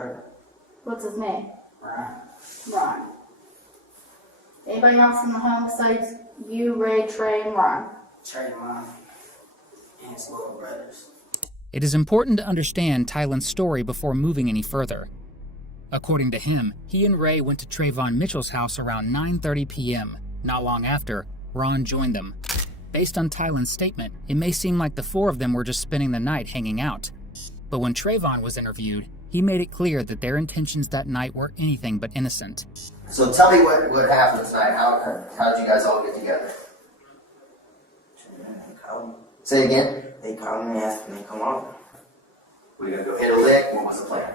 brother. What's his name? Ron. Ron. Anybody else in the home besides you, Ray, Trey, and Ron? Trey, Mom, and his little brothers. It is important to understand Tylen's story before moving any further. According to him, he and Ray went to Trayvon Mitchell's house around 9:30 p.m. Not long after, Ron joined them. Based on Tylen's statement, it may seem like the four of them were just spending the night hanging out. But when Trayvon was interviewed, he made it clear that their intentions that night were anything but innocent. So tell me what happened tonight. How did you guys all get together? They called me. Say it again. They called me and asked me to come on. We're gonna go hit a lick. What was the plan?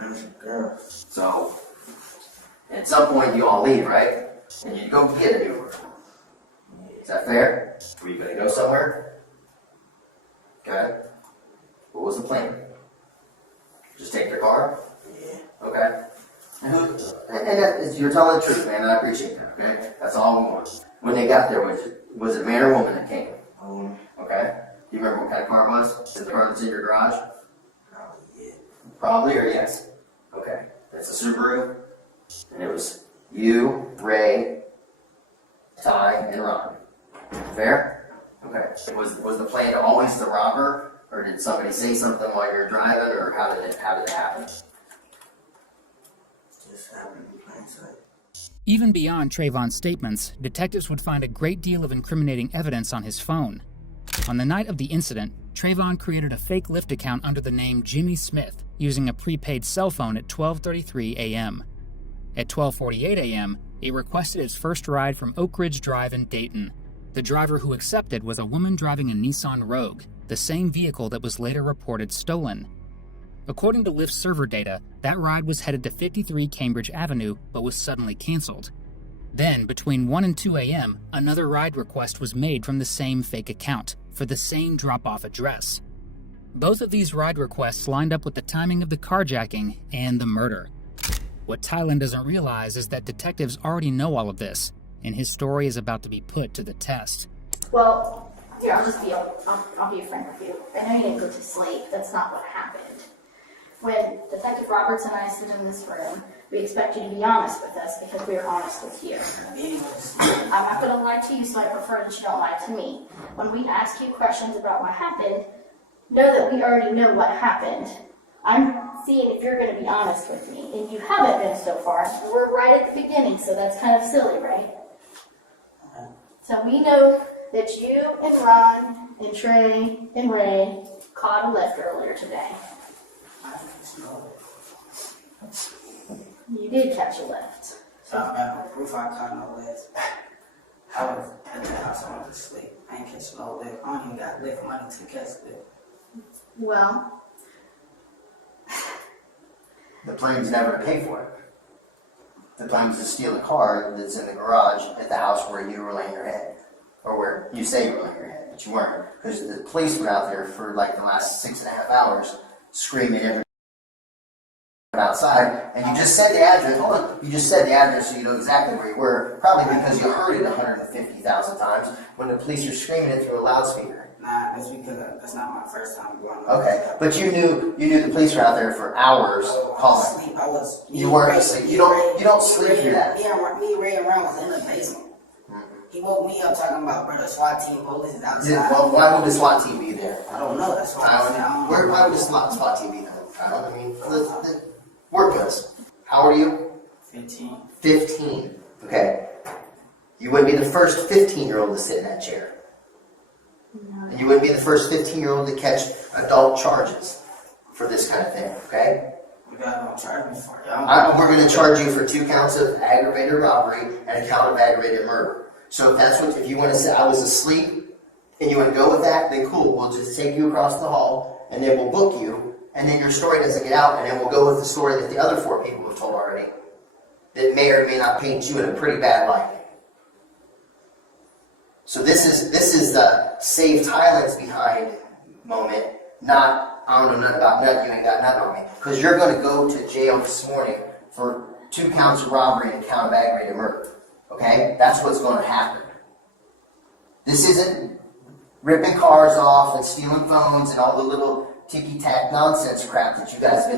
There's a girl. So at some point you all leave, right? And you go get an Uber. Is that fair? Were you gonna go somewhere? Okay. What was the plan? Just take their car? Yeah. Okay. And you're telling the truth, man, and I appreciate that, okay? That's all we want. When they got there, was it a man or woman that came? Okay. Do you remember what kind of car it was? Is it the car that's in your garage? Probably, yeah. Probably or yes? Okay. That's a Subaru. And it was you, Ray, Ty, and Ron. Fair? Okay. Was the plan to always to rob her? Or did somebody say something while you were driving? Or how did it happen? Just happened in plain sight. Even beyond Trayvon's statements, detectives would find a great deal of incriminating evidence on his phone. On the night of the incident, Trayvon created a fake Lyft account under the name Jimmy Smith using a prepaid cell phone at 12:33 a.m. At 12:48 a.m., he requested his first ride from Oak Ridge Drive in Dayton. The driver who accepted was a woman driving a Nissan Rogue, the same vehicle that was later reported stolen. According to Lyft server data, that ride was headed to 53 Cambridge Avenue but was suddenly canceled. Then, between 1 and 2 a.m., another ride request was made from the same fake account, for the same drop-off address. Both of these ride requests lined up with the timing of the carjacking and the murder. What Tylen doesn't realize is that detectives already know all of this, and his story is about to be put to the test. Well, here, I'll be a friend with you. I know you didn't go to sleep. That's not what happened. When Detective Roberts and I sit in this room, we expect you to be honest with us because we are honest with you. I'm not going to lie to you, so I prefer that you don't lie to me. When we ask you questions about what happened, know that we already know what happened. I'm seeing if you're going to be honest with me, and you haven't been so far. We're right at the beginning, so that's kind of silly, right? So we know that you and Ron and Trey and Ray caught a Lyft earlier today. You did catch a Lyft. So I got no proof I caught no Lyft. I was at the house, I went to sleep. I ain't catch no Lyft. I don't even got Lyft money to catch Lyft. Well, The plan was never to pay for it. The plan was to steal a car that's in the garage at the house where you were laying your head. Or where you say you were laying your head, but you weren't. Because the police were out there for like the last 6.5 hours screaming every outside, and you just said the address. Hold on. You just said the address so you know exactly where you were, probably because you heard it 150,000 times when the police are screaming it through a loudspeaker. Nah, that's because that's not my first time going on. Okay, but you knew the police were out there for hours calling. You weren't asleep. You don't sleep through that. Me, Ray, and Ron was in the basement. He woke me up talking about, brother, SWAT team, police is outside. Yeah, well, why would the SWAT team be there? I don't know. That's why I said, Why would the SWAT team be there? I mean, work with us. How old are you? 15. 15. Okay. You wouldn't be the first 15-year-old to sit in that chair. no. And you wouldn't be the first 15-year-old to catch adult charges for this kind of thing, okay? You guys don't charge me for it. We're going to charge you for 2 counts of aggravated robbery and a count of aggravated murder. So if you want to say I was asleep and you want to go with that, then cool. We'll just take you across the hall and then we'll book you. And then your story doesn't get out, and then we'll go with the story that the other 4 people have told already that may or may not paint you in a pretty bad light. So this is the save Tylen's behind moment, not I don't know nothing about nothing, you ain't got nothing on me. Because you're going to go to jail this morning for 2 counts of robbery and a count of aggravated murder. Okay? That's what's going to happen. This isn't ripping cars off and stealing phones and all the little ticky tack nonsense crap that you guys